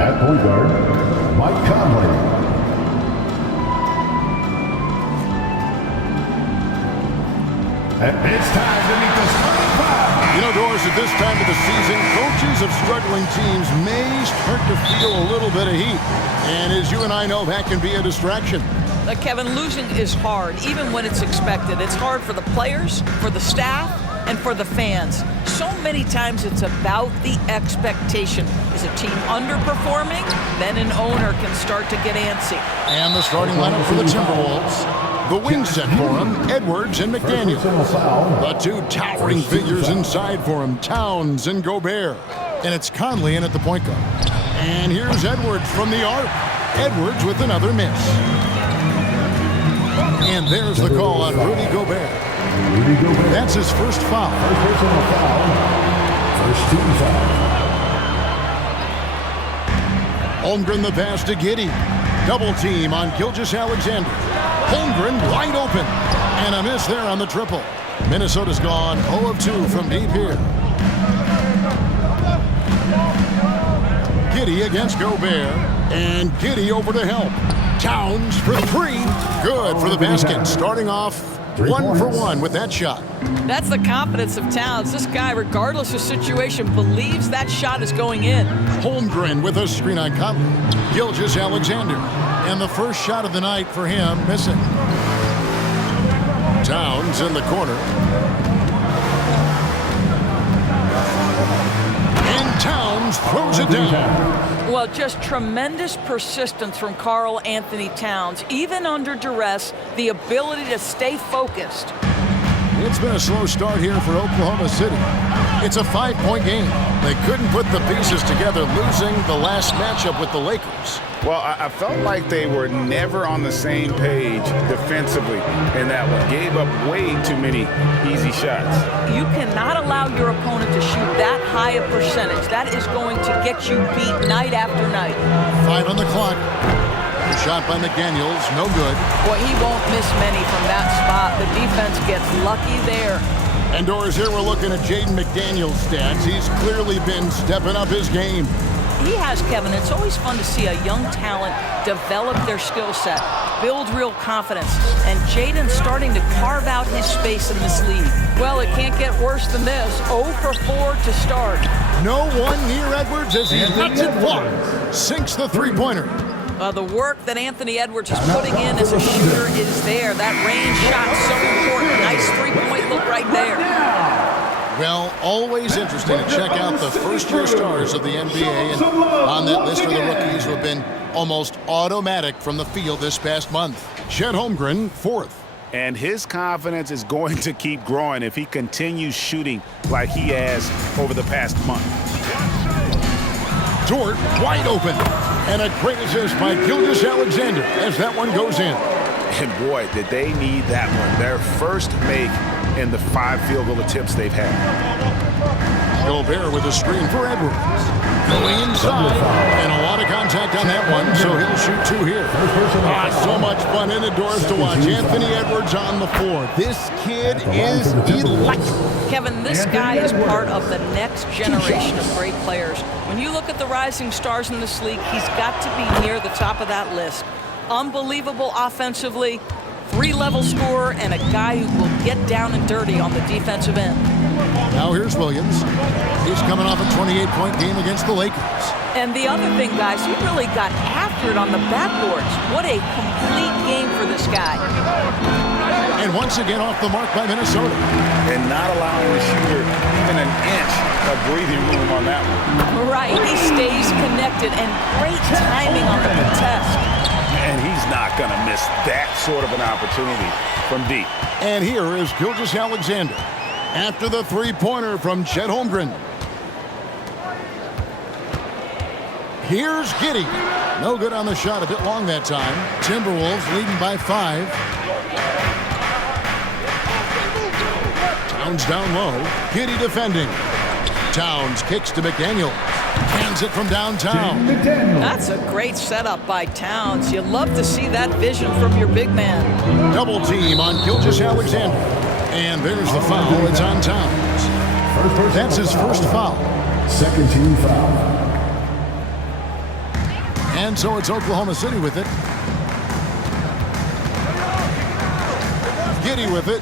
At point guard, Mike Conley. And it's time to meet the starting five. You know, Doris, at this time of the season, coaches of struggling teams may start to feel a little bit of heat. And as you and I know, that can be a distraction. Kevin, losing is hard, even when it's expected. It's hard for the players, for the staff, and for the fans. So many times it's about the expectation. Is a team underperforming? Then an owner can start to get antsy. And the starting lineup for the Timberwolves. The wing set for him, Edwards and McDaniel. The two towering figures inside for him, Towns and Gobert. And it's Conley in at the point guard. And here's Edwards from the arc. Edwards with another miss. And there's the call on Rudy Gobert. That's his first foul. First personal foul. First team foul. Holmgren the pass to Giddey. Double team on Gilgeous-Alexander. Holmgren wide open. And a miss there on the triple. Minnesota's gone 0 of 2 from deep here. Giddey against Gobert. And Giddey over to help. Towns for three. Good for the basket. Starting off 1 for 1 with that shot. That's the confidence of Towns. This guy, regardless of situation, believes that shot is going in. Holmgren with a screen on Conley. Gilgeous-Alexander. And the first shot of the night for him, missing. Towns in the corner. And Towns throws it down. Well, just tremendous persistence from Karl Anthony Towns. Even under duress, the ability to stay focused. It's been a slow start here for Oklahoma City. It's a 5-point game. They couldn't put the pieces together, losing the last matchup with the Lakers. Well, I felt like they were never on the same page defensively in that one. Gave up way too many easy shots. You cannot allow your opponent to shoot that high a percentage. That is going to get you beat night after night. 5 on the clock. The shot by McDaniels, no good. Boy, he won't miss many from that spot. The defense gets lucky there. And Doris, here we're looking at Jaden McDaniels' stats. He's clearly been stepping up his game. He has, Kevin. It's always fun to see a young talent develop their skill set, build real confidence, and Jaden's starting to carve out his space in this league. Well, it can't get worse than this. 0 for 4 to start. No one near Edwards as he lets it fly. Sinks the three-pointer. The work that Anthony Edwards is putting in as a shooter is there. That range shot so important. Nice three-point look right there. Well, always interesting to check out the first-year stars of the NBA. And on that list are the rookies who have been almost automatic from the field this past month. Chet Holmgren, 4th. And his confidence is going to keep growing if he continues shooting like he has over the past month. Dort wide open. And a great assist by Gilgeous-Alexander as that one goes in. And boy, did they need that one. Their first make in the 5 field goal attempts they've had. Gobert with a screen for Edwards. Going inside. And a lot of contact on that one, so he'll shoot 2 here. So much fun in the doors to watch. Anthony Edwards on the floor. This kid is electric. Kevin, this guy is part of the next generation of great players. When you look at the rising stars in this league, he's got to be near the top of that list. Unbelievable offensively, 3-level scorer, and a guy who will get down and dirty on the defensive end. Now here's Williams. He's coming off a 28-point game against the Lakers. And the other thing, guys, he really got after it on the backboards. What a complete game for this guy. And once again off the mark by Minnesota. And not allowing the shooter even an inch of breathing room on that one. Right, he stays connected, and great timing on the contest. And he's not going to miss that sort of an opportunity from deep. And here is Gilgeous-Alexander after the three-pointer from Chet Holmgren. Here's Giddey. No good on the shot, a bit long that time. Timberwolves leading by 5. Towns down low. Giddey defending. Towns kicks to McDaniel. Hands it from downtown. That's a great setup by Towns. You love to see that vision from your big man. Double team on Gilgeous-Alexander. And there's the foul. It's on Towns. That's his first foul. Second team foul. And so it's Oklahoma City with it. Giddy with it.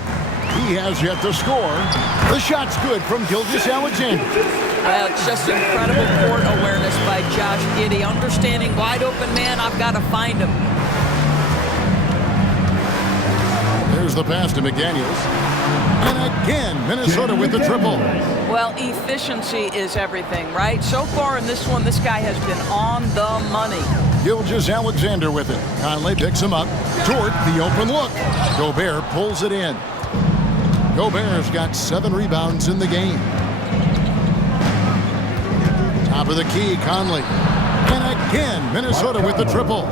He has yet to score. The shot's good from Gilgeous-Alexander. Well, it's just incredible court awareness by Josh Giddey. Understanding wide open man, I've got to find him. There's the pass to McDaniels. And again, Minnesota with the triple. Well, efficiency is everything, right? So far in this one, this guy has been on the money. Gilgeous-Alexander with it. Conley picks him up toward the open look. Gobert pulls it in. Gobert's got 7 rebounds in the game. Top of the key, Conley. And again, Minnesota with the triple.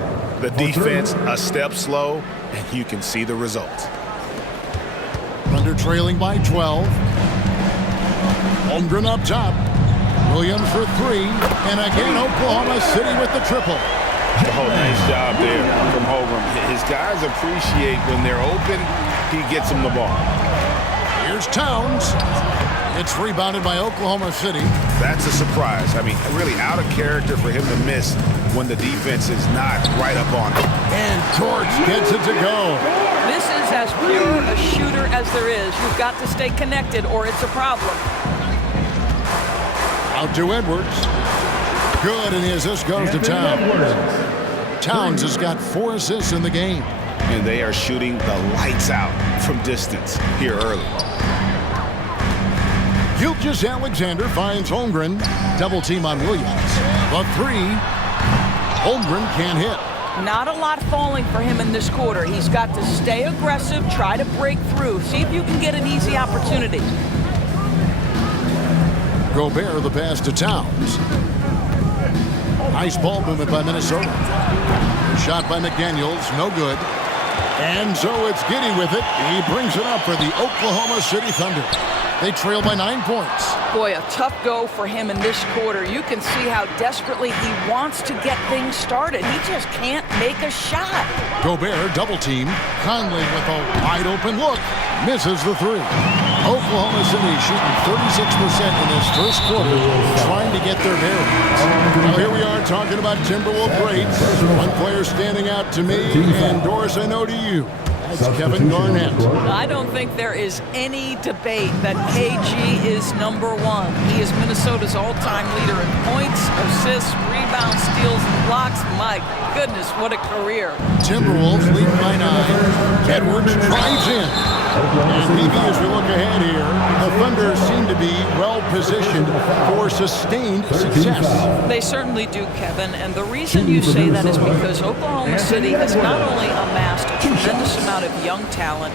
The defense a step slow, and you can see the results. Thunder trailing by 12. Holmgren up top. Williams for 3. And again, Oklahoma City with the triple. Oh, nice job there from Holmgren. His guys appreciate when they're open, he gets them the ball. Here's Towns. It's rebounded by Oklahoma City. That's a surprise. I mean, really out of character for him to miss when the defense is not right up on it. And Torch gets it to go. This is as pure a shooter as there is. You've got to stay connected or it's a problem. Out to Edwards. Good, and his assist goes to Towns. Towns has got 4 assists in the game. And they are shooting the lights out from distance here early. Gilgeous-Alexander finds Holmgren. Double team on Williams. The 3. Holmgren can't hit. Not a lot falling for him in this quarter. He's got to stay aggressive, try to break through. See if you can get an easy opportunity. Gobert the pass to Towns. Nice ball movement by Minnesota. Shot by McDaniels, no good. And so it's Giddey with it. He brings it up for the Oklahoma City Thunder. They trail by 9 points. Boy, a tough go for him in this quarter. You can see how desperately he wants to get things started. He just can't make a shot. Gobert double team. Conley with a wide open look. Misses the 3. Oklahoma City shooting 36% in this first quarter, trying to get their bearings. Now here we are talking about Timberwolves greats. One player standing out to me, and Doris, I know to you. That's Kevin Garnett. I don't think there is any debate that KG is number 1. He is Minnesota's all-time leader in points, assists, rebounds, steals, and blocks. My goodness, what a career. Timberwolves lead by 9. Edwards drives in. And maybe as we look ahead here, the Thunder seem to be well-positioned for sustained success. They certainly do, Kevin. And the reason you say that is because Oklahoma City has not only amassed a tremendous amount of young talent,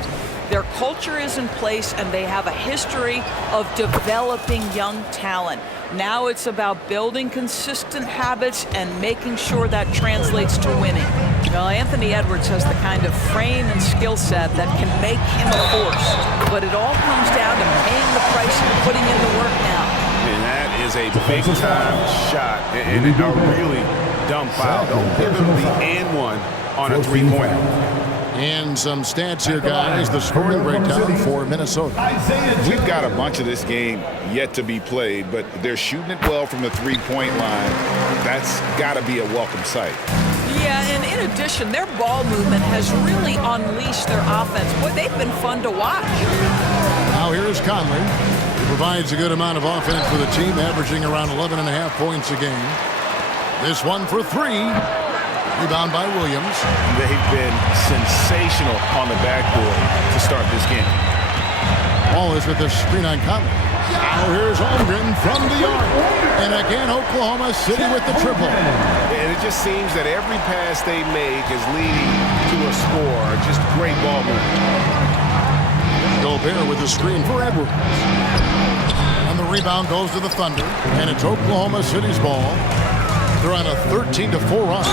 their culture is in place, and they have a history of developing young talent. Now it's about building consistent habits and making sure that translates to winning. Well, Anthony Edwards has the kind of frame and skill set that can make him a force. But it all comes down to paying the price and putting in the work now. And that is a big-time shot and a really dumb foul. Don't give him the and one on a three-pointer. And some stats here, guys. The scoring breakdown for Minnesota. We've got a bunch of this game yet to be played, but they're shooting it well from the three-point line. That's got to be a welcome sight. Yeah, and in addition, their ball movement has really unleashed their offense. Boy, they've been fun to watch. Now here is Conley. He provides a good amount of offense for the team, averaging around 11.5 points a game. This one for 3. Rebound by Williams. They've been sensational on the backboard to start this game. Ball is with the screen on Conley. Now here's Holmgren from the arc. And again, Oklahoma City with the triple. And it just seems that every pass they make is leading to a score. Just great ball movement. Gobert with the screen for Edwards. And the rebound goes to the Thunder. And it's Oklahoma City's ball. They're on a 13-4 run.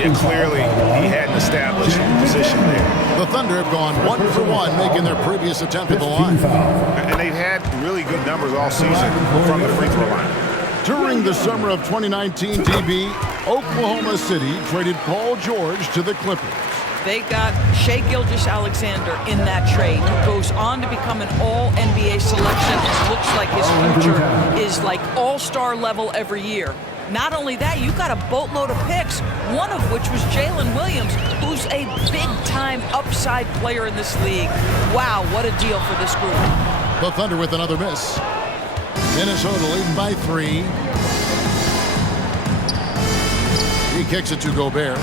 Yeah, clearly he hadn't established position there. The Thunder have gone 1 for 1, making their previous attempt at the line. And they've had really good numbers all season from the free throw line. During the summer of 2019, DB, Oklahoma City traded Paul George to the Clippers. They got Shai Gilgeous-Alexander in that trade, who goes on to become an all-NBA selection and looks like his future is like all-star level every year. Not only that, you got a boatload of picks, one of which was Jalen Williams, who's a big-time upside player in this league. Wow, what a deal for this group. The Thunder with another miss. Minnesota leading by 3. He kicks it to Gobert.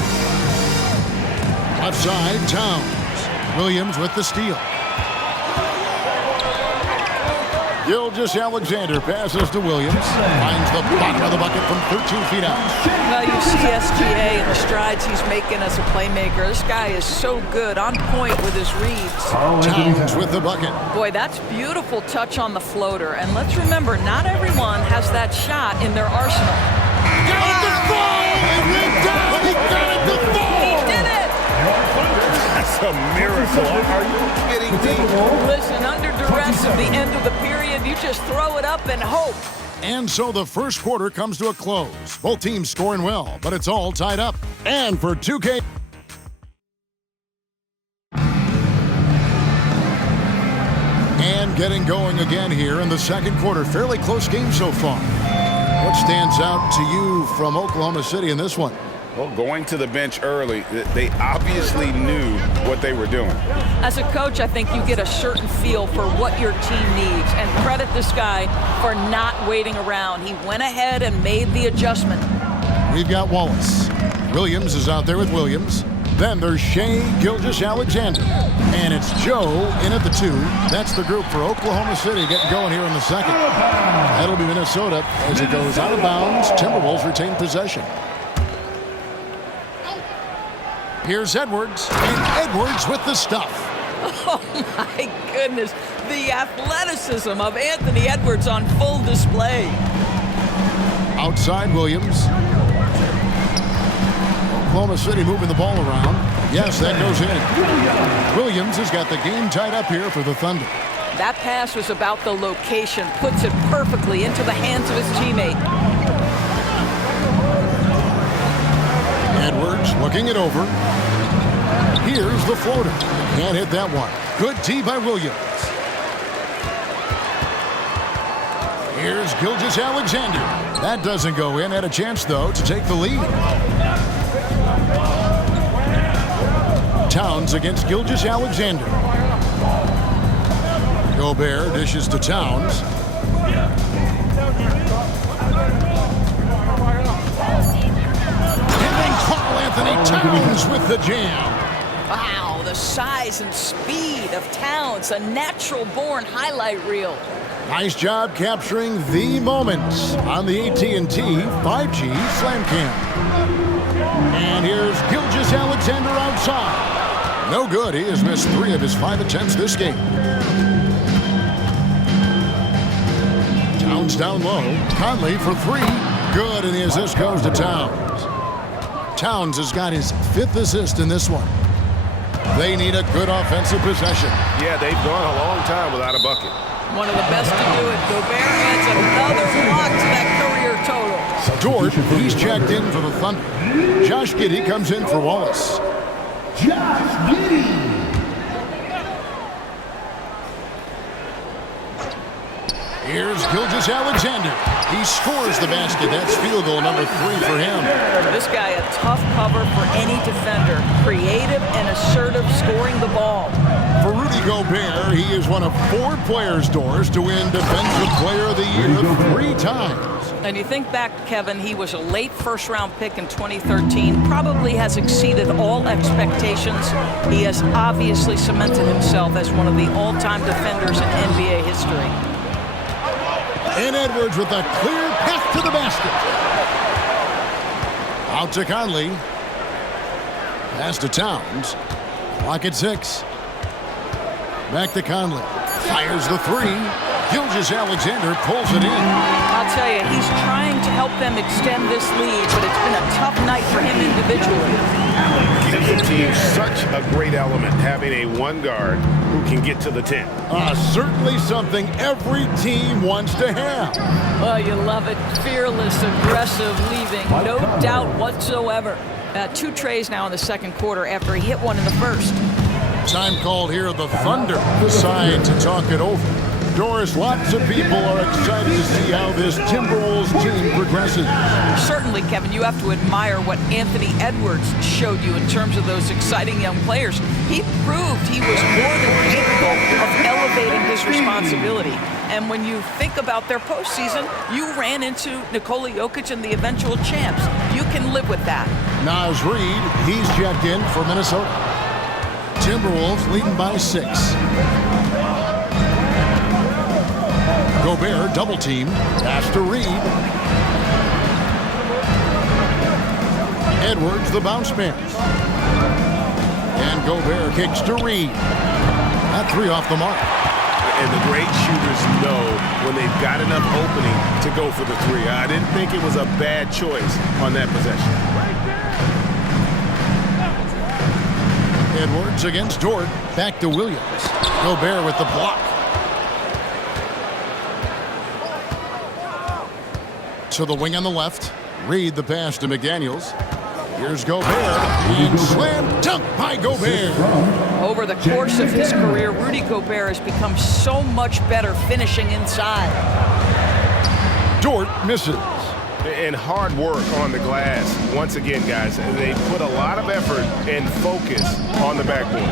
Left side, Towns. Williams with the steal. Gilgeous-Alexander passes to Williams. Finds the bottom of the bucket from 13 feet out. Well, you see SGA and the strides he's making as a playmaker. This guy is so good, on point with his reads. Towns with the bucket. Boy, that's beautiful touch on the floater. And let's remember, not everyone has that shot in their arsenal. Got the ball! It went down! He got the ball! He did it! That's a miracle. Are you kidding me? Listen, under duress at the end of the period, you just throw it up and hope. And so the first quarter comes to a close. Both teams scoring well, but it's all tied up. And for 2K... And getting going again here in the second quarter. Fairly close game so far. What stands out to you from Oklahoma City in this one? Well, going to the bench early, they obviously knew what they were doing. As a coach, I think you get a certain feel for what your team needs, and credit this guy for not waiting around. He went ahead and made the adjustment. We've got Wallace. Williams is out there with Williams. Then there's Shai Gilgeous-Alexander. And it's Joe in at the 2. That's the group for Oklahoma City getting going here in the second. That'll be Minnesota as it goes out of bounds. Timberwolves retain possession. Here's Edwards, and Edwards with the stuff. Oh, my goodness. The athleticism of Anthony Edwards on full display. Outside Williams. Oklahoma City moving the ball around. Yes, that goes in. Williams has got the game tied up here for the Thunder. That pass was about the location. Puts it perfectly into the hands of his teammate. Edwards looking it over. Here's the floater. Can't hit that one. Good D by Williams. Here's Gilgeous-Alexander. That doesn't go in. Had a chance, though, to take the lead. Towns against Gilgeous-Alexander. Gobert dishes to Towns. Anthony Towns with the jam. Wow, the size and speed of Towns, a natural-born highlight reel. Nice job capturing the moments on the AT&T 5G Slam Cam. And here's Gilgeous-Alexander outside. No good. He has missed 3 of his 5 attempts this game. Towns down low. Conley for 3. Good, and the assist goes to Towns. Towns has got his 5th assist in this one. They need a good offensive possession. Yeah, they've gone a long time without a bucket. One of the best to do it. Gobert adds another block to that career total. Dort, he's checked in for the Thunder. Josh Giddey comes in for Wallace. Josh Giddey. Here's Gilgeous-Alexander. He scores the basket. That's field goal number 3 for him. This guy, a tough cover for any defender. Creative and assertive scoring the ball. For Rudy Gobert, he is one of 4 players' doors to win Defensive Player of the Year 3 times. And you think back, Kevin, he was a late first-round pick in 2013. Probably has exceeded all expectations. He has obviously cemented himself as one of the all-time defenders in NBA history. And Edwards with a clear path to the basket. Out to Conley. Pass to Towns. Clock at 6. Back to Conley. Fires the 3. Gilgeous-Alexander pulls it in. I'll tell you, he's trying to help them extend this lead, but it's been a tough night for him individually. Gives the team such a great element, having a 1 guard who can get to the 10. Certainly something every team wants to have. Well, you love it. Fearless, aggressive, leaving. No doubt whatsoever. 2 trays now in the second quarter after he hit one in the first. Time called here. The Thunder decide to talk it over. Doris, lots of people are excited to see how this Timberwolves team progresses. Certainly, Kevin, you have to admire what Anthony Edwards showed you in terms of those exciting young players. He proved he was more than capable of elevating his responsibility. And when you think about their postseason, you ran into Nikola Jokic and the eventual champs. You can live with that. Naz Reid, he's checked in for Minnesota. Timberwolves leading by 6. Gobert double team. Pass to Reid. Edwards the bounce man. And Gobert kicks to Reid. That 3 off the mark. And the great shooters know when they've got enough opening to go for the 3. I didn't think it was a bad choice on that possession. Edwards against Dort. Back to Williams. Gobert with the block. To the wing on the left. Reid the pass to McDaniels. Here's Gobert. And slam dunk by Gobert. Over the course of his career, Rudy Gobert has become so much better finishing inside. Dort misses. And hard work on the glass. Once again, guys, they put a lot of effort and focus on the backboard.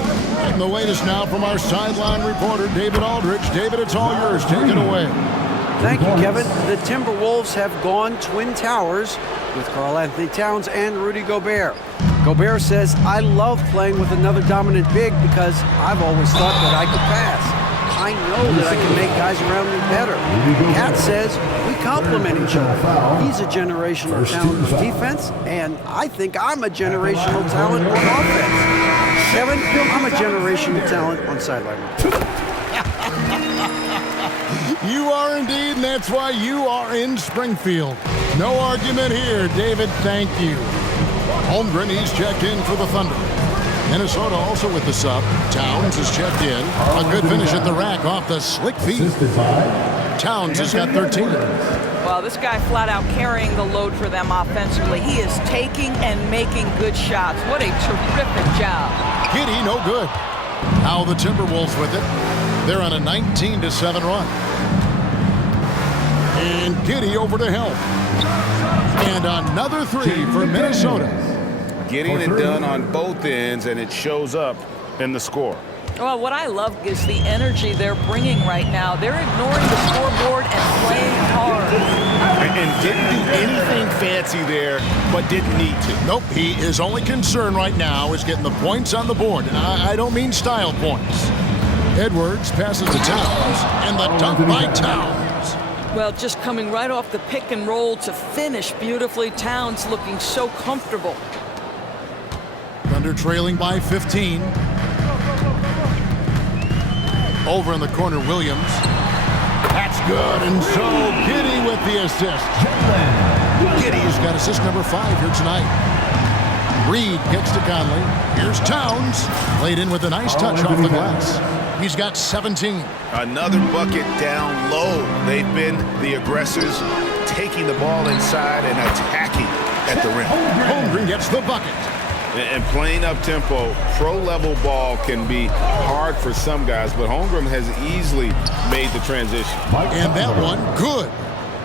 And the latest now from our sideline reporter, David Aldridge. David, it's all yours. Take it away. Thank you, Kevin. The Timberwolves have gone Twin Towers with Karl-Anthony Towns and Rudy Gobert. Gobert says, I love playing with another dominant big because I've always thought that I could pass. I know that I can make guys around me better. Cat says, we complement each other. He's a generational talent on defense, and I think I'm a generational talent on offense. Kevin, I'm a generational talent on sideline. You are indeed, and that's why you are in Springfield. No argument here, David. Thank you. Holmgren, he's checked in for the Thunder. Minnesota also with the sub. Towns is checked in. A good finish at the rack off the slick feet. Towns has got 13. Well, this guy flat out carrying the load for them offensively. He is taking and making good shots. What a terrific job. Giddey, no good. Now the Timberwolves with it. They're on a 19-7 run. And Giddey over to help. And another 3 for Minnesota. Getting it done on both ends, and it shows up in the score. Well, what I love is the energy they're bringing right now. They're ignoring the scoreboard and playing hard. And didn't do anything fancy there, but didn't need to. Nope, his only concern right now is getting the points on the board. And I don't mean style points. Edwards passes to Towns, and the dunk by Towns. Well, just coming right off the pick and roll to finish beautifully. Towns looking so comfortable. Thunder trailing by 15. Over in the corner, Williams. That's good, and so Giddey with the assist. Giddey's got assist number 5 here tonight. Reid gets to Conley. Here's Towns. Laid in with a nice touch off the glass. He's got 17. Another bucket down low. They've been the aggressors, taking the ball inside and attacking at the rim. Holmgren gets the bucket. And playing up-tempo, pro-level ball can be hard for some guys, but Holmgren has easily made the transition. And that one, good.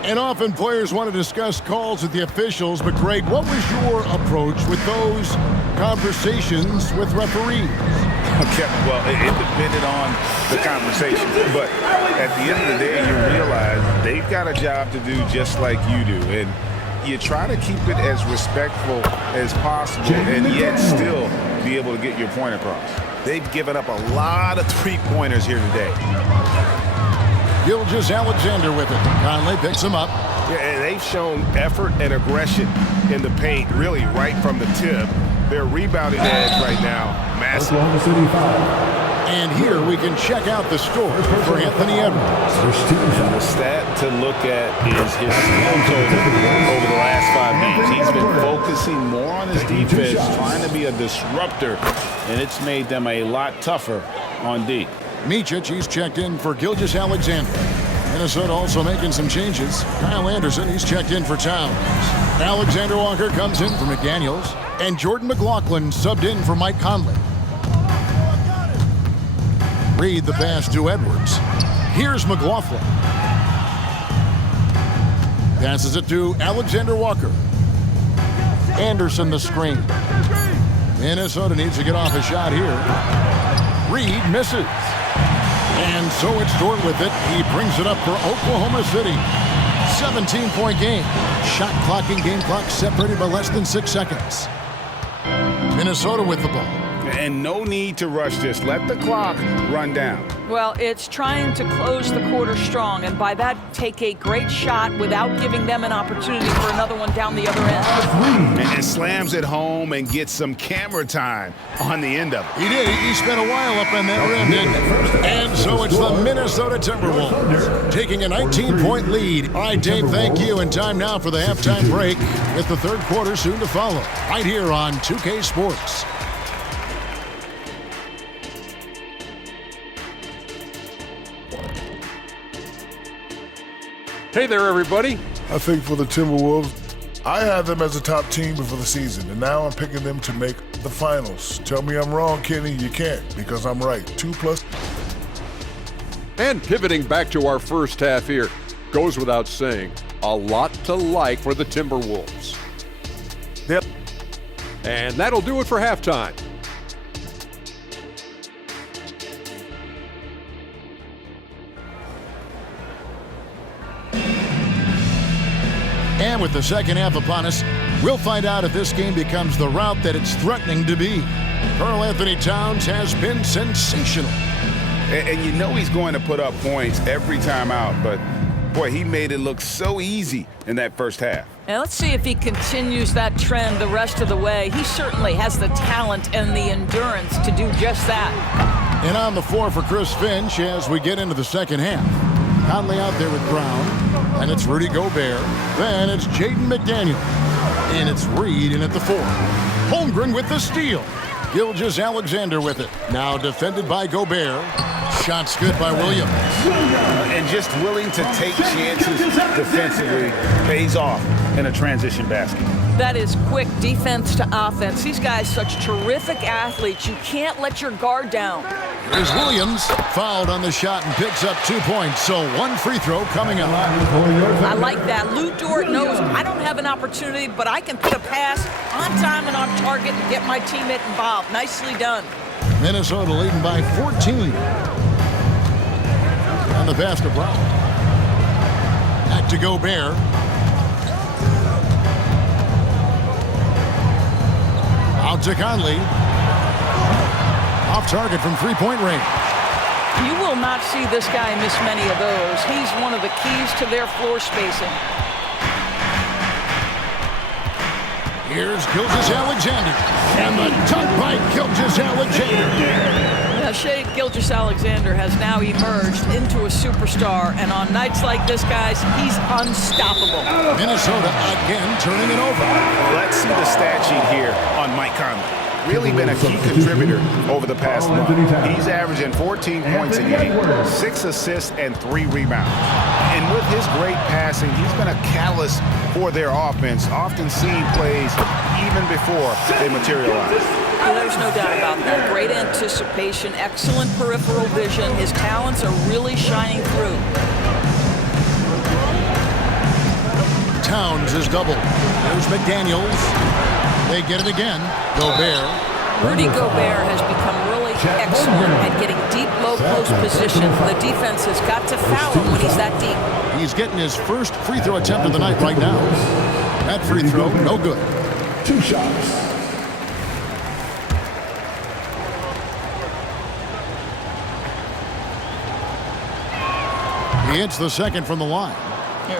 And often players want to discuss calls with the officials, but Greg, what was your approach with those conversations with referees? Okay, well, it depended on the conversation, but at the end of the day, you realize they've got a job to do just like you do, and you try to keep it as respectful as possible and yet still be able to get your point across. They've given up a lot of three-pointers here today. Gilgeous-Alexander with it. Conley picks him up. Yeah, and they've shown effort and aggression in the paint, really right from the tip. Their rebounding edge right now, massive. And here we can check out the score for Anthony Edwards. And the stat to look at is his steal total over the last 5 games. He's been focusing more on his defense, trying to be a disruptor, and it's made them a lot tougher on D. Micic, he's checked in for Gilgeous-Alexander. Minnesota also making some changes. Kyle Anderson, he's checked in for Towns. Alexander Walker comes in for McDaniels. And Jordan McLaughlin subbed in for Mike Conley. Reid the pass to Edwards. Here's McLaughlin. Passes it to Alexander Walker. Anderson the screen. Minnesota needs to get off a shot here. Reed misses. And so it's Dort with it. He brings it up for Oklahoma City. 17-point game. Shot clock and game clock separated by less than 6 seconds. Minnesota with the ball. And no need to rush this. Let the clock run down. Well, it's trying to close the quarter strong, and by that, take a great shot without giving them an opportunity for another one down the other end. And slams it home and gets some camera time on the end of it. He did. He spent a while up on that rim, didn't he? And so it's the Minnesota Timberwolves taking a 19-point lead. All right, Dave, thank you. And time now for the halftime break with the third quarter soon to follow. Right here on 2K Sports. Hey there, everybody. I think for the Timberwolves, I had them as a top team before the season, and now I'm picking them to make the finals. Tell me I'm wrong, Kenny. You can't, because I'm right. 2+. And pivoting back to our first half here, goes without saying, a lot to like for the Timberwolves. Yep. And that'll do it for halftime. And with the second half upon us, we'll find out if this game becomes the rout that it's threatening to be. Karl-Anthony Towns has been sensational. And you know he's going to put up points every time out, but boy, he made it look so easy in that first half. Now let's see if he continues that trend the rest of the way. He certainly has the talent and the endurance to do just that. And on the floor for Chris Finch as we get into the second half. Conley out there with Brown, and it's Rudy Gobert. Then it's Jaden McDaniel, and it's Reed in at the 4. Holmgren with the steal. Gilgeous-Alexander with it. Now defended by Gobert. Shots good by Williams. And just willing to take chances defensively pays off in a transition basket. That is quick defense to offense. These guys such terrific athletes. You can't let your guard down. Here's Williams, fouled on the shot and picks up 2 points. So one free throw coming up. I like that. Lou Dort knows I don't have an opportunity, but I can put a pass on time and on target and get my teammate involved. Nicely done. Minnesota leading by 14. On the pass to Brown. Back to Gobert. Out to Conley. Off target from three-point range. You will not see this guy miss many of those. He's one of the keys to their floor spacing. Here's Gilgeous-Alexander. And the dunk by Gilgeous-Alexander. Now, Shai Gilgeous-Alexander has now emerged into a superstar, and on nights like this, guys, he's unstoppable. Minnesota again turning it over. Let's see the stat sheet here on Mike Conley. Really been a key contributor over the past month. He's averaging 14 points a game, 6 assists, and 3 rebounds. And with his great passing, he's been a catalyst for their offense, often seeing plays even before they materialize. Well, there's no doubt about that. Great anticipation, excellent peripheral vision. His talents are really shining through. Towns is doubled. There's McDaniels. They get it again. Gobert. Rudy Gobert has become really excellent at getting deep, low-post position. The defense has got to foul him when he's that deep. He's getting his first free throw attempt of the night right now. That free throw, no good. 2 shots. He hits the second from the line.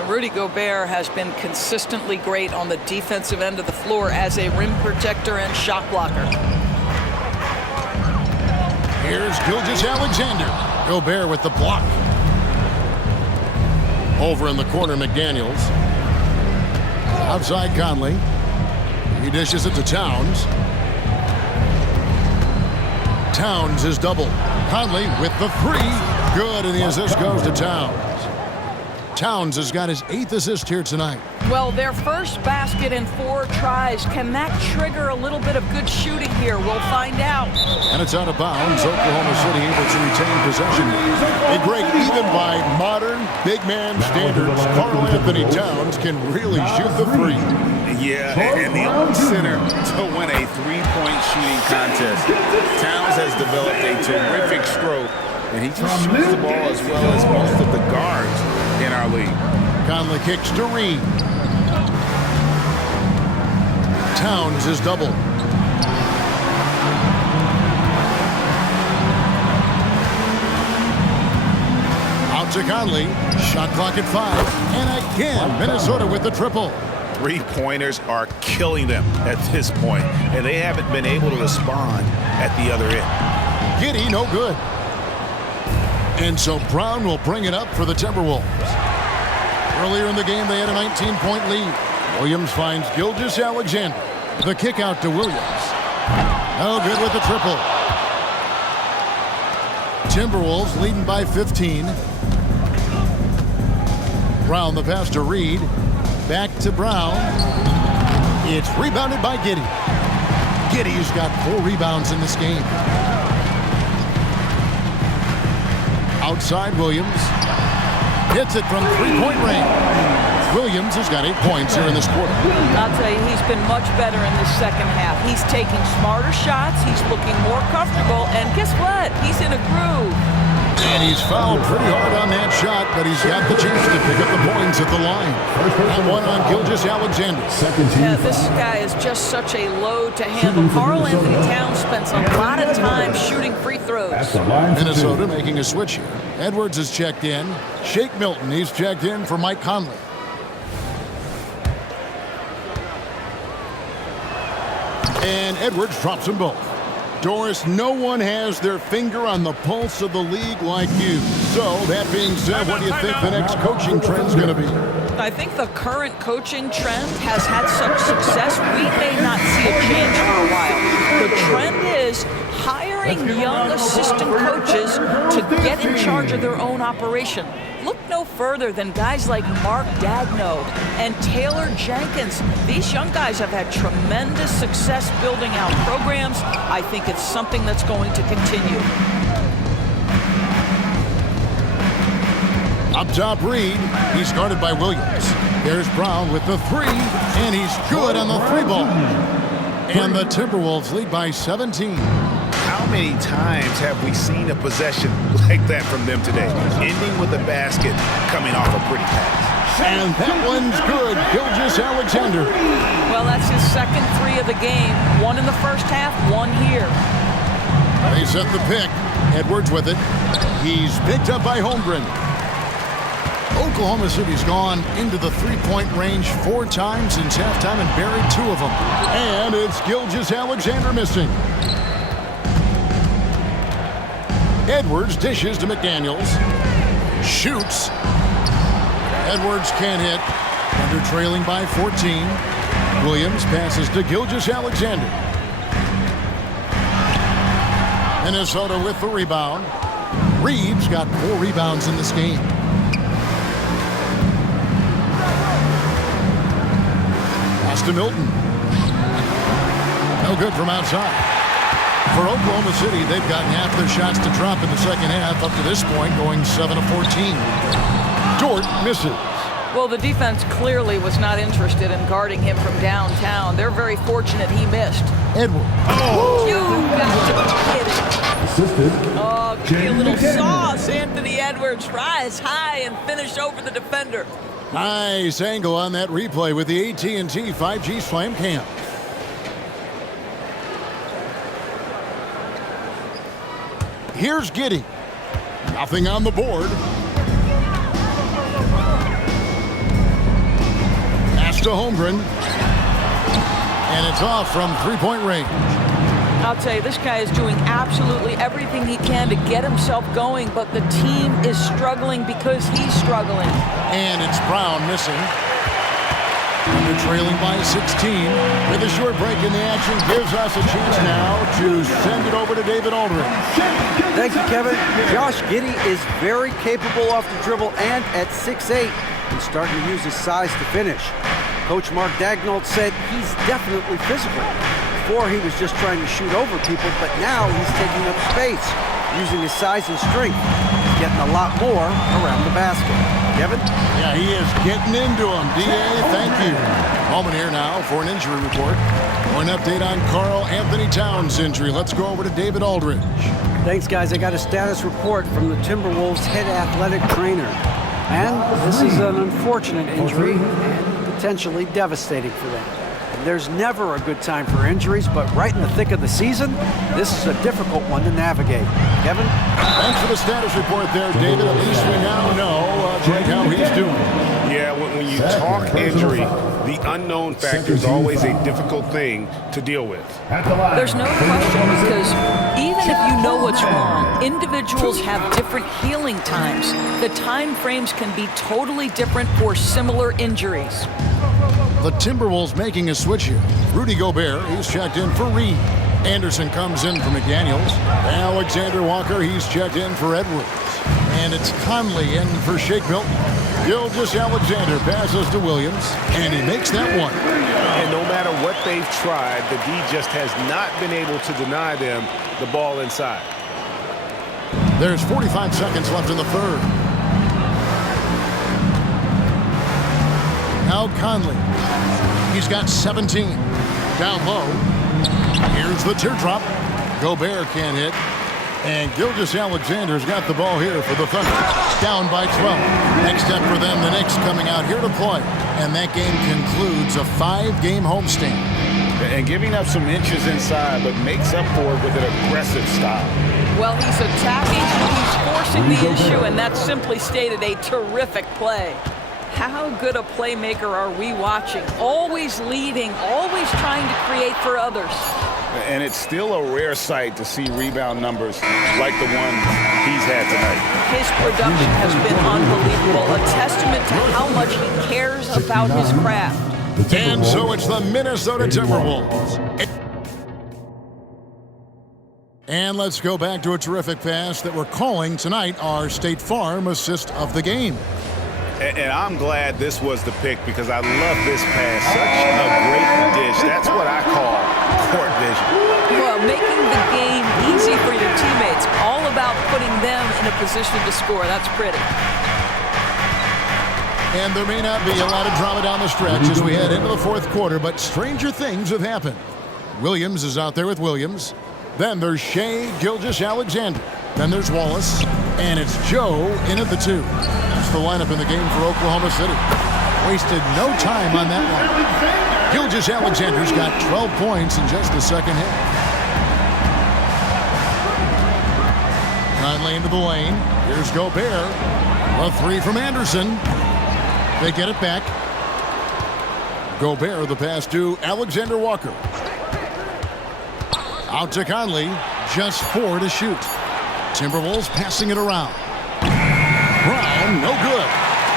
Rudy Gobert has been consistently great on the defensive end of the floor as a rim protector and shot blocker. Here's Gilgeous-Alexander. Gobert with the block. Over in the corner, McDaniels. Outside Conley. He dishes it to Towns. Towns is double. Conley with the 3. Good, and the assist goes to Towns. Towns has got his 8th assist here tonight. Well, their first basket in 4 tries. Can that trigger a little bit of good shooting here? We'll find out. And it's out of bounds. Oklahoma City able to retain possession. A break even by modern big man standards. Karl Anthony Towns can really shoot the three. Yeah, and the only center to win a three-point shooting contest. Towns has developed a terrific stroke, and he just shoots the ball as well as most of the guards in our league. Conley kicks to Reed. Towns is double. Out to Conley. Shot clock at 5. And again, Minnesota with the triple. Three-pointers are killing them at this point, and they haven't been able to respond at the other end. Giddey, no good. And so Brown will bring it up for the Timberwolves. Earlier in the game, they had a 19-point lead. Williams finds Gilgeous-Alexander. The kick out to Williams. No good with the triple. Timberwolves leading by 15. Brown the pass to Reed. Back to Brown. It's rebounded by Giddey. Giddey's got 4 rebounds in this game. Outside Williams. Hits it from 3-point range. Williams has got 8 points here in this quarter. I'll tell you, he's been much better in the second half. He's taking smarter shots. He's looking more comfortable. And guess what? He's in a groove. And he's fouled pretty hard on that shot, but he's got the chance to pick up the points at the line. And one on Gilgeous-Alexander. Yeah, this guy is just such a load to handle. Karl Anthony Towns spends a lot of time shooting free throws. Minnesota making a switch here. Edwards is checked in. Shake Milton, he's checked in for Mike Conley. And Edwards drops them both. Doris, no one has their finger on the pulse of the league like you. So, that being said, what do you think the next coaching trend's going to be? I think the current coaching trend has had such success, we may not see a change for a while. The trend is hiring young assistant coaches to get in charge of their own operation. Look no further than guys like Mark Dagno and Taylor Jenkins. These young guys have had tremendous success building out programs. I think it's something that's going to continue. Up top, Reed. He's guarded by Williams. There's Brown with the 3, and he's good on the 3-ball. And the Timberwolves lead by 17. How many times have we seen a possession like that from them today? Ending with a basket, coming off a pretty pass. And that one's good. Gilgeous-Alexander. Well, that's his second 3 of the game. 1 in the first half, 1 here. They set the pick. Edwards with it. He's picked up by Holmgren. Oklahoma City's gone into the 3-point range 4 times since halftime and buried 2 of them. And it's Gilgeous-Alexander missing. Edwards dishes to McDaniels. Shoots. Edwards can't hit. Under trailing by 14. Williams passes to Gilgeous-Alexander. Minnesota with the rebound. Reeves got 4 rebounds in this game. Pass to Milton. No good from outside. For Oklahoma City, they've gotten half their shots to drop in the second half up to this point, going 7 of 14. Dort misses. Well, the defense clearly was not interested in guarding him from downtown. They're very fortunate he missed. Edwards. Oh, you got to be kidding. Oh, give me a little sauce. Anthony Edwards rise high and finish over the defender. Nice angle on that replay with the AT&T 5G Slam Cam. Here's Giddey. Nothing on the board. Pass to Holmgren. And it's off from 3-point range. I'll tell you, this guy is doing absolutely everything he can to get himself going, but the team is struggling because he's struggling. And it's Brown missing. Under trailing by 16. With a short break in the action, gives us a chance now to send it over to David Aldridge. Thank you, Kevin. Josh Giddey is very capable off the dribble and at 6'8", he's starting to use his size to finish. Coach Mark Daignault said he's definitely physical. Before he was just trying to shoot over people, but now he's taking up space, using his size and strength. He's getting a lot more around the basket. Kevin? Yeah, he is getting into him. D.A., thank you. Moment here now for an injury report. For an update on Karl Anthony Towns' injury, let's go over to David Aldridge. Thanks, guys. I got a status report from the Timberwolves head athletic trainer. And this is an unfortunate injury and potentially devastating for them. There's never a good time for injuries, but right in the thick of the season, this is a difficult one to navigate. Kevin? Thanks for the status report there, David. At least we now know how he's doing. Yeah, when you talk injury, the unknown factor is always a difficult thing to deal with. There's no question, because even if you know what's wrong, individuals have different healing times. The time frames can be totally different for similar injuries. The Timberwolves making a switch here. Rudy Gobert, he's checked in for Reed. Anderson comes in for McDaniels. Alexander Walker, he's checked in for Edwards. And it's Conley in for Shake Milton. Gilgeous-Alexander passes to Williams, and he makes that one. And no matter what they've tried, the D just has not been able to deny them the ball inside. There's 45 seconds left in the third. Now Conley. He's got 17. Down low. Here's the teardrop. Gobert can't hit. And Gilgeous-Alexander's got the ball here for the Thunder. Down by 12. Next step for them, the Knicks coming out here to play. And that game concludes a 5-game homestand. And giving up some inches inside, but makes up for it with an aggressive style. Well, he's attacking, he's forcing the issue, and that's simply stated a terrific play. How good a playmaker are we watching? Always leading, always trying to create for others. And it's still a rare sight to see rebound numbers like the one he's had tonight. His production has been unbelievable, a testament to how much he cares about his craft. And so it's the Minnesota Timberwolves. And let's go back to a terrific pass that we're calling tonight our State Farm assist of the game. And I'm glad this was the pick, because I love this pass. Such a great dish. That's what I call court vision. Well, making the game easy for your teammates. All about putting them in a position to score. That's pretty. And there may not be a lot of drama down the stretch as we head into the fourth quarter, but stranger things have happened. Williams is out there with Williams. Then there's Shea Gilgeous-Alexander. Then there's Wallace. And it's Joe in at the 2. That's the lineup in the game for Oklahoma City. Wasted no time on that one. Gilgeous-Alexander's got 12 points in just the second hit. Conley into the lane. Here's Gobert. A 3 from Anderson. They get it back. Gobert, the pass to Alexander Walker. Out to Conley. Just 4 to shoot. Timberwolves passing it around. Brown, no good.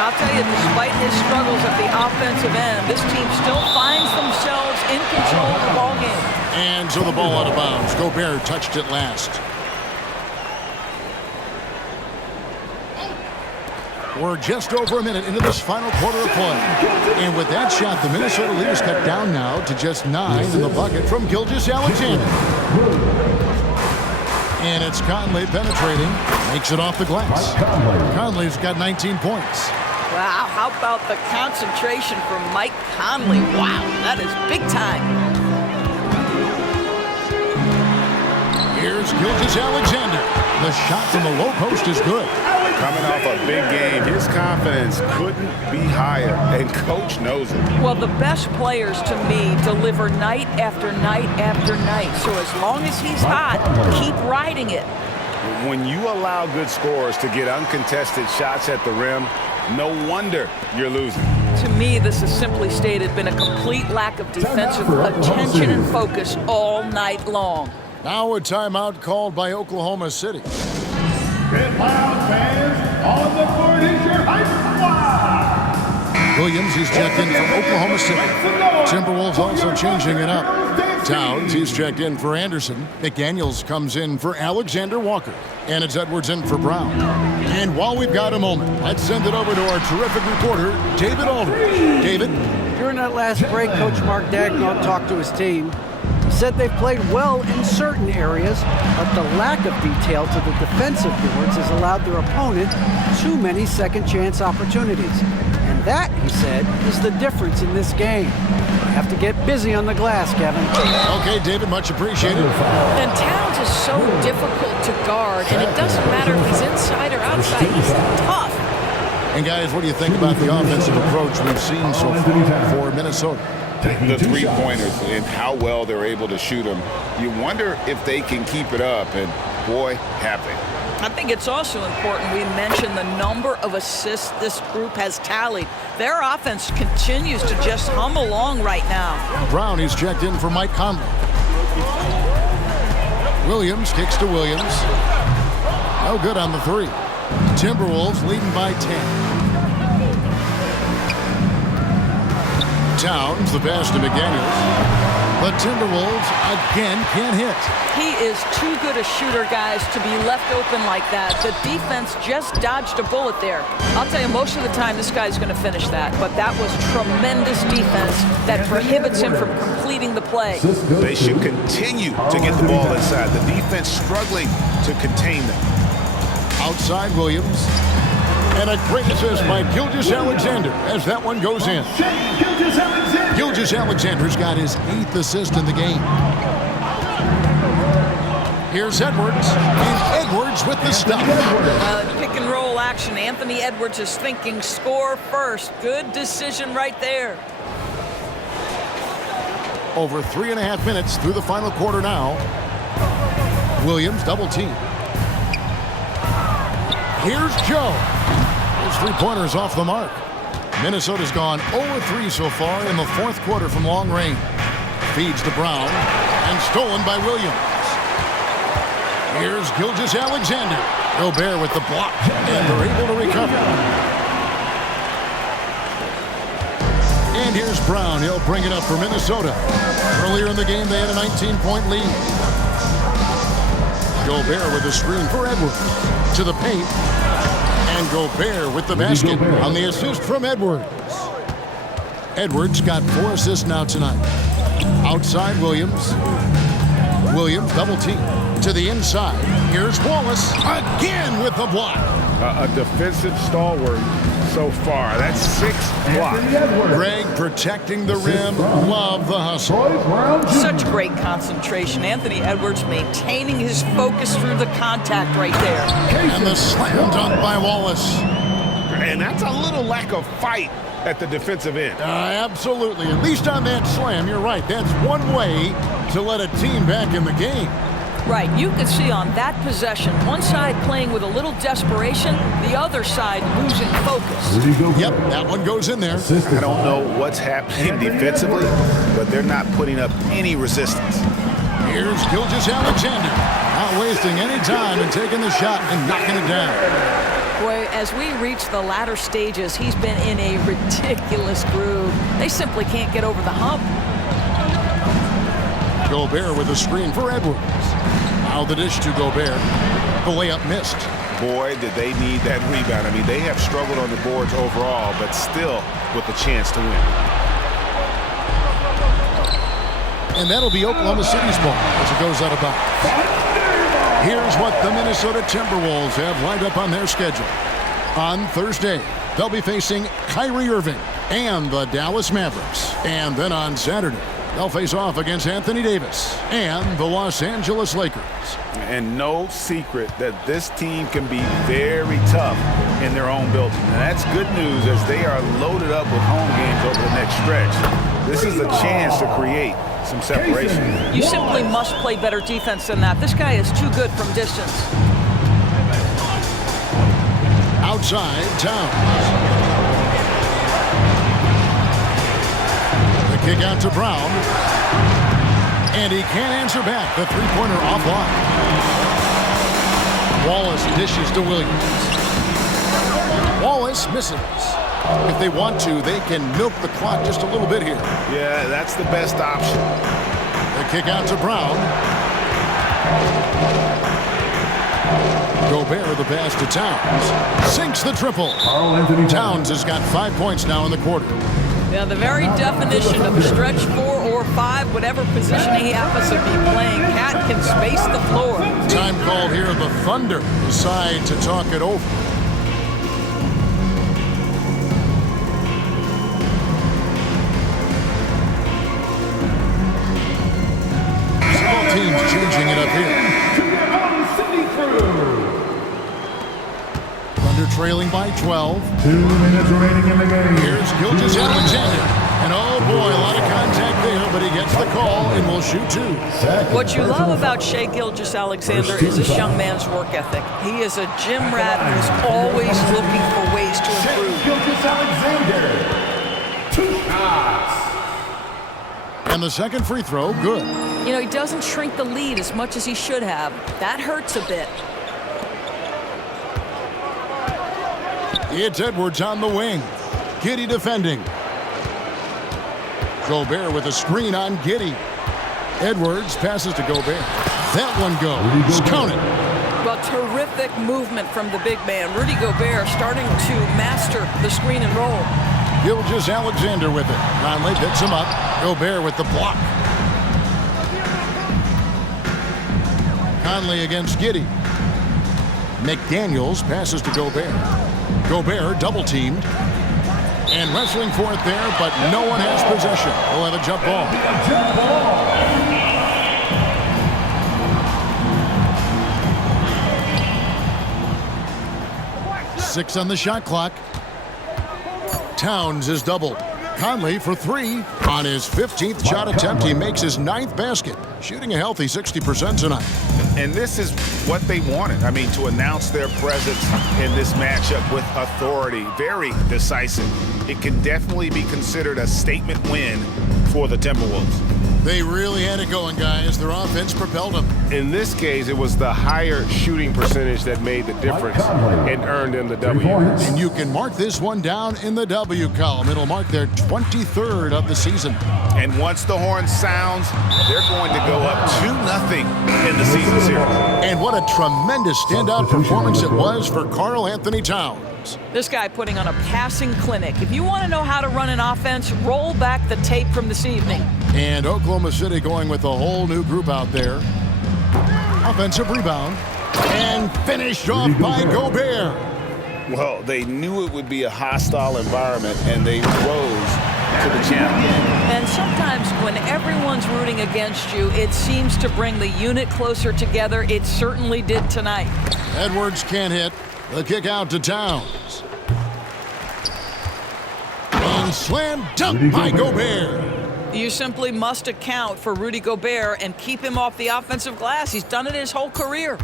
I'll tell you, despite his struggles at the offensive end, this team still finds themselves in control of the ball game. And so the ball out of bounds. Gobert touched it last. We're just over a minute into this final quarter of play. And with that shot, the Minnesota leaders cut down now to just 9 in the bucket from Gilgeous-Alexander. And it's Conley penetrating. Makes it off the glass. Conley's got 19 points. Wow, how about the concentration from Mike Conley? Wow, that is big time. Here's Gilgeous-Alexander. The shot from the low post is good. Coming off a big game, his confidence couldn't be higher, and coach knows it. Well, the best players, to me, deliver night after night after night. So as long as he's hot, keep riding it. When you allow good scorers to get uncontested shots at the rim, no wonder you're losing. To me, this is simply stated been a complete lack of defensive attention and focus all night long. Now a timeout called by Oklahoma City. Get loud, fans. On the court is your hype squad. Williams, he's checked in from Oklahoma City. Timberwolves also changing it up. Towns, he's checked in for Anderson. McDaniels comes in for Alexander Walker. And it's Edwards in for Brown. And while we've got a moment, let's send it over to our terrific reporter, David Aldridge. David? You're During that last break, Coach Mark Daigneault talked to his team. He said they've played well in certain areas, but the lack of detail to the defensive boards has allowed their opponent too many second-chance opportunities. And that, he said, is the difference in this game. You have to get busy on the glass, Kevin. Okay, David, much appreciated. And Towns is so difficult to guard, and it doesn't matter if he's inside or outside. He's tough. And guys, what do you think about the offensive approach we've seen so far for Minnesota? The three-pointers and how well they're able to shoot them. You wonder if they can keep it up, and boy, have they. I think it's also important we mention the number of assists this group has tallied. Their offense continues to just hum along right now. Brown, he's checked in for Mike Conley. Williams kicks to Williams. No good on the three. Timberwolves leading by 10. Towns, the pass to McDaniels. The Timberwolves again can't hit. He is too good a shooter, guys, to be left open like that. The defense just dodged a bullet there. I'll tell you, most of the time this guy's going to finish that, but that was tremendous defense that prohibits him from completing the play. They should continue to get the ball inside. The defense struggling to contain them. Outside Williams. And a great assist by Gilgeous-Alexander as that one goes in. Gilgeous-Alexander's got his 8th assist in the game. Here's Edwards. And Edwards with the stop. Pick and roll action. Anthony Edwards is thinking score first. Good decision right there. Over 3.5 minutes through the final quarter now. Williams double team. Here's Joe. His three-pointers off the mark. Minnesota's gone 0-3 so far in the fourth quarter from long range. Feeds to Brown and stolen by Williams. Here's Gilgeous-Alexander. Gobert with the block, and they're able to recover. And here's Brown. He'll bring it up for Minnesota. Earlier in the game, they had a 19-point lead. Gobert with a screen for Edwards. To the paint. And Gobert with the basket on the assist from Edwards. Edwards got 4 assists now tonight. Outside Williams. Williams double team. To the inside. Here's Wallace again with the block. A defensive stalwart so far. That's 6 blocks. Greg protecting the rim. Love the hustle. Such great concentration. Anthony Edwards maintaining his focus through the contact right there. And the slam dunk by Wallace. And that's a little lack of fight at the defensive end. Absolutely. At least on that slam, you're right. That's one way to let a team back in the game. Right, you can see on that possession, one side playing with a little desperation, the other side losing focus. Yep, that one goes in there. I don't know what's happening defensively, but they're not putting up any resistance. Here's Gilgeous-Alexander, not wasting any time and taking the shot and knocking it down. Boy, as we reach the latter stages, he's been in a ridiculous groove. They simply can't get over the hump. Gobert with a screen for Edwards. Now the dish to Gobert. The layup missed. Boy, did they need that rebound. I mean, they have struggled on the boards overall, but still with a chance to win. And that'll be Oklahoma City's ball as it goes out of bounds. Here's what the Minnesota Timberwolves have lined up on their schedule. On Thursday, they'll be facing Kyrie Irving and the Dallas Mavericks. And then on Saturday, they'll face off against Anthony Davis and the Los Angeles Lakers. And no secret that this team can be very tough in their own building. And that's good news as they are loaded up with home games over the next stretch. This is a chance to create some separation. You simply must play better defense than that. This guy is too good from distance. Outside, Towns. Kick out to Brown. And he can't answer back. The three-pointer offline. Wallace dishes to Williams. Wallace misses. If they want to, they can milk the clock just a little bit here. Yeah, that's the best option. The kick out to Brown. Gobert the pass to Towns. Sinks the triple. Towns has got 5 points now in the quarter. Yeah, the very definition of a stretch 4 or 5, whatever position he happens to be playing, Cat can space the floor. Time called here. The Thunder decide to talk it over. Both teams changing it up here. Thunder trailing by 12. 2 minutes remaining in the game. Here's Gilgeous Alexander. And oh boy, a lot of contact there, but he gets the call and will shoot 2. What you love about Shai Gilgeous-Alexander is this young man's work ethic. He is a gym rat who's always looking for ways to improve. Gilgeous-Alexander. 2 shots. And the second free throw, good. You know, he doesn't shrink the lead as much as he should have. That hurts a bit. It's Edwards on the wing. Giddey defending. Gobert with a screen on Giddey. Edwards passes to Gobert. That one goes. Count it. Well, terrific movement from the big man. Rudy Gobert starting to master the screen and roll. Gilgeous-Alexander with it. Conley picks him up. Gobert with the block. Conley against Giddey. McDaniels passes to Gobert. Gobert double-teamed. And wrestling for it there, but no one has possession. We'll have a jump ball. 6 on the shot clock. Towns is doubled. Conley for 3. On his 15th shot attempt, he makes his 9th basket, shooting a healthy 60% tonight. And this is what they wanted. I mean, to announce their presence in this matchup with authority, very decisive. It can definitely be considered a statement win for the Timberwolves. They really had it going, guys. Their offense propelled them. In this case, it was the higher shooting percentage that made the difference and earned them the W. And you can mark this one down in the W column. It'll mark their 23rd of the season. And once the horn sounds, they're going to go up 2-0 in the season series. And what a tremendous standout performance it was for Karl Anthony Towns. This guy putting on a passing clinic. If you want to know how to run an offense, roll back the tape from this evening. And Oklahoma City going with a whole new group out there. Offensive rebound. And finished off by Gobert. Well, they knew it would be a hostile environment, and they rose to the challenge. And sometimes when everyone's rooting against you, it seems to bring the unit closer together. It certainly did tonight. Edwards can't hit. The kick out to Towns. And slam dunk by Gobert. You simply must account for Rudy Gobert and keep him off the offensive glass. He's done it his whole career.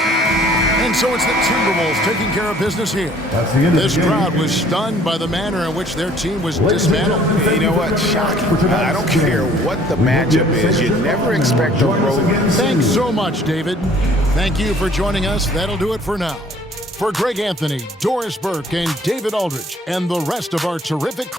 And so it's the Timberwolves taking care of business here. That's the end of This the game. crowd was stunned by the manner in which their team was dismantled. You know what? Shocking. I don't care what the matchup is. You never expect a road. Thanks so much, David. Thank you for joining us. That'll do it for now. For Greg Anthony, Doris Burke, and David Aldridge, and the rest of our terrific